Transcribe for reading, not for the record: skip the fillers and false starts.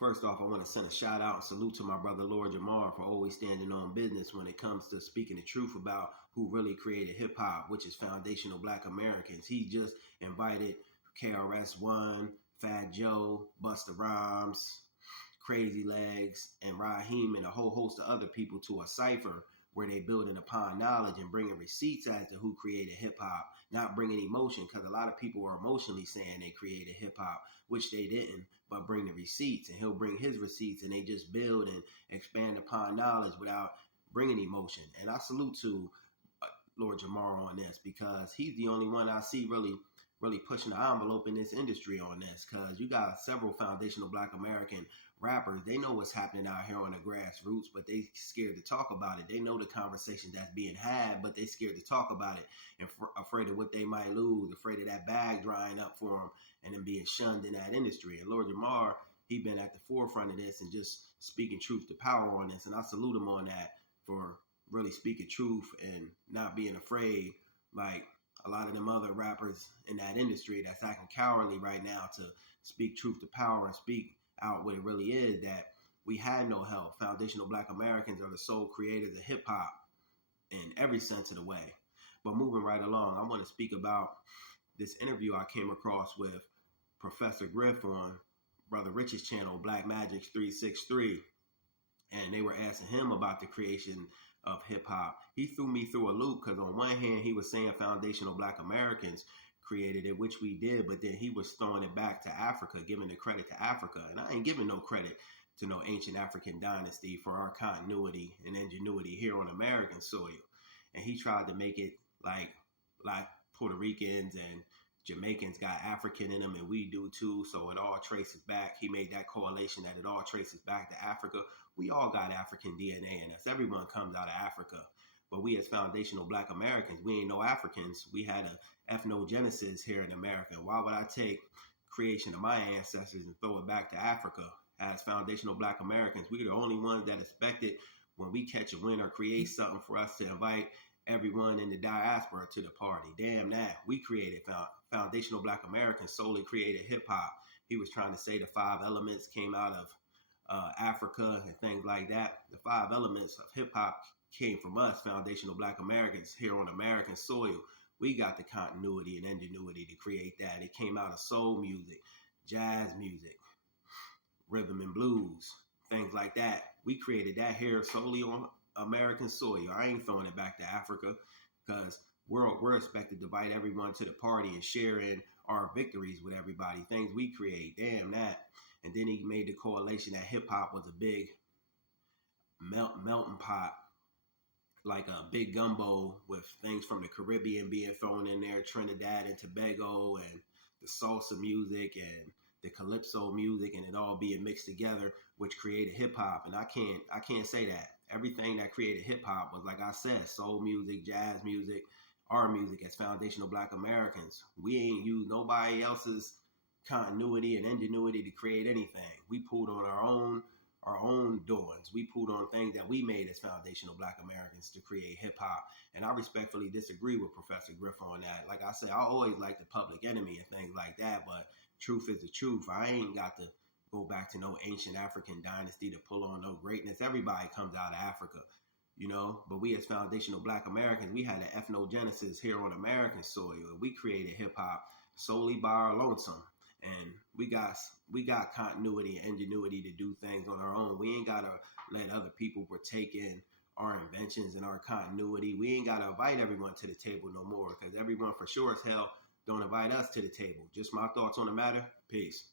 First off, I want to send a shout out and salute to my brother Lord Jamar for always standing on business when it comes to speaking the truth about who really created hip hop, which is foundational Black Americans. He just invited KRS-One, Fat Joe, Busta Rhymes, Crazy Legs, and Raheem and a whole host of other people to a cypher where they building upon knowledge and bringing receipts as to who created hip hop, not bringing emotion, because a lot of people are emotionally saying they created hip hop, which they didn't, but bring the receipts, and he'll bring his receipts, and they just build and expand upon knowledge without bringing emotion. And I salute to Lord Jamar on this, because he's the only one I see really pushing the envelope in this industry on this, because you got several foundational Black American rappers. They know what's happening out here on the grassroots, but they scared to talk about it. They know the conversation that's being had, but they scared to talk about it and afraid of what they might lose, afraid of that bag drying up for them and then being shunned in that industry. And Lord Jamar, he been at the forefront of this and just speaking truth to power on this. And I salute him on that for really speaking truth and not being afraid like a lot of them other rappers in that industry that's acting cowardly right now to speak truth to power and speak out what it really is, that we had no help. Foundational Black Americans are the sole creators of hip hop in every sense of the way. But moving right along, I want to speak about this interview I came across with Professor Griff on Brother Rich's channel, Black Magic 363. And they were asking him about the creation of hip hop. He threw me through a loop because on one hand, he was saying foundational Black Americans created it, which we did, but then he was throwing it back to Africa, giving the credit to Africa. And I ain't giving no credit to no ancient African dynasty for our continuity and ingenuity here on American soil. And he tried to make it like Puerto Ricans and Jamaicans got African in them, and we do too. So it all traces back. He made that correlation that it all traces back to Africa. We all got African DNA in us. Everyone comes out of Africa. But we as foundational Black Americans, we ain't no Africans. We had a ethnogenesis here in America. Why would I take creation of my ancestors and throw it back to Africa? As foundational Black Americans, we're the only ones that expect it when we catch a win or create something for us to invite everyone in the diaspora to the party. Damn that. We created foundational Black Americans solely created hip hop. He was trying to say the 5 elements came out of Africa and things like that. The 5 elements of hip hop came from us, foundational Black Americans here on American soil. We got the continuity and ingenuity to create that. It came out of soul music, jazz music, rhythm and blues, things like that. We created that here solely on American soil. I ain't throwing it back to Africa because we're expected to invite everyone to the party and share in our victories with everybody, things we create. Damn that. And then he made the correlation that hip hop was a big melting pot, like a big gumbo with things from the Caribbean being thrown in there, Trinidad and Tobago, and the salsa music and the calypso music, and it all being mixed together, which created hip hop. And I can't say that. Everything that created hip hop was, like I said, soul music, jazz music, our music as foundational Black Americans. We ain't used nobody else's continuity and ingenuity to create anything. We pulled on our own doings. We pulled on things that we made as foundational Black Americans to create hip hop. And I respectfully disagree with Professor Griff on that. Like I said, I always like the Public Enemy and things like that, but truth is the truth. I ain't got to go back to no ancient African dynasty to pull on no greatness. Everybody comes out of Africa, you know, but we as foundational Black Americans, we had an ethnogenesis here on American soil. We created hip hop solely by our lonesome. And we got continuity and ingenuity to do things on our own. We ain't got to let other people partake in our inventions and our continuity. We ain't got to invite everyone to the table no more, because everyone for sure as hell don't invite us to the table. Just my thoughts on the matter. Peace.